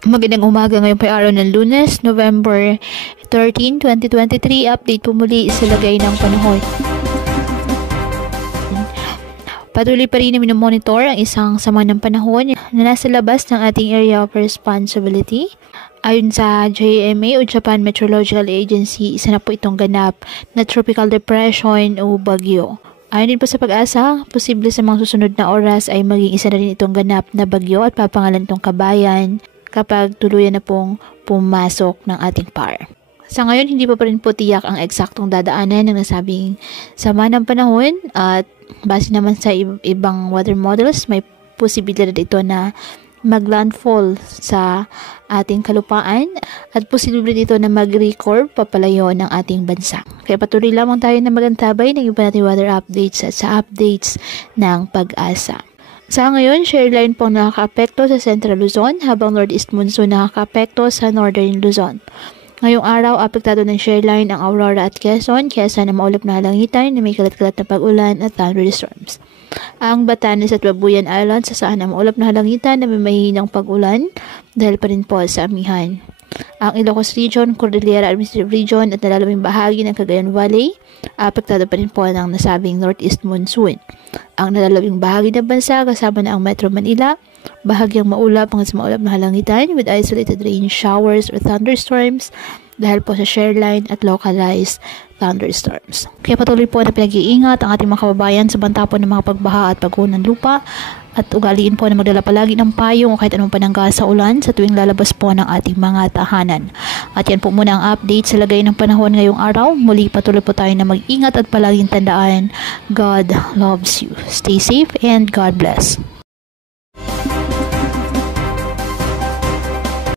Magandang umaga, ngayon pa araw ng Lunes, November 13, 2023. Update po muli sa lagay ng panahon. Patuloy pa rin na minomonitor ang isang sama ng panahon na nasa labas ng ating area of responsibility. Ayon sa JMA o Japan Meteorological Agency, isa na po itong ganap na tropical depression o bagyo. Ayon din po sa Pag-asa, posible sa mga susunod na oras ay maging isa na rin itong ganap na bagyo at papangalan itong Kabayan kapag tuluyan na pong pumasok ng ating PAR. Sa ngayon, hindi pa rin po tiyak ang eksaktong dadaanan ng nasabing sama ng panahon at base naman sa ibang weather models, may posibilidad ito na maglandfall sa ating kalupaan at posible dito na mag-record papalayo ng ating bansa. Kaya patuloy lamang tayo na magantabay ng iba nating weather updates at sa updates ng Pag-asa. Sa ngayon, share line po nakaka-apekto sa Central Luzon habang Northeast Monsoon nakaka-apekto sa Northern Luzon. Ngayong araw, apektado ng share line ang Aurora at Quezon kaya na maulap na halangitan na may kalat-kalat na pag-ulan at thunderstorms. Ang Batanes at Babuyan Islands saan na maulap na halangitan na may mahinang pag-ulan dahil pa rin po sa amihan. Ang Ilocos Region, Cordillera Administrative Region at nalalabing bahagi ng Cagayan Valley, apektado pa rin po ng nasabing Northeast Monsoon. Ang nalalabing bahagi ng bansa kasama na ang Metro Manila, bahagyang maulap hanggang sa maulap na halangitan with isolated rain showers or thunderstorms dahil po sa share line at localized thunderstorms. Kaya patuloy po na pinag-iingat ang ating mga kababayan sa banta po ng mga pagbaha at pagguho ng lupa at ugaliin po na magdala palagi ng payong o kahit anong panangga sa ulan sa tuwing lalabas po ng ating mga tahanan. At yan po muna ang update sa lagay ng panahon ngayong araw. Muli patuloy po tayo na mag-ingat at palaging tandaan, God loves you. Stay safe and God bless.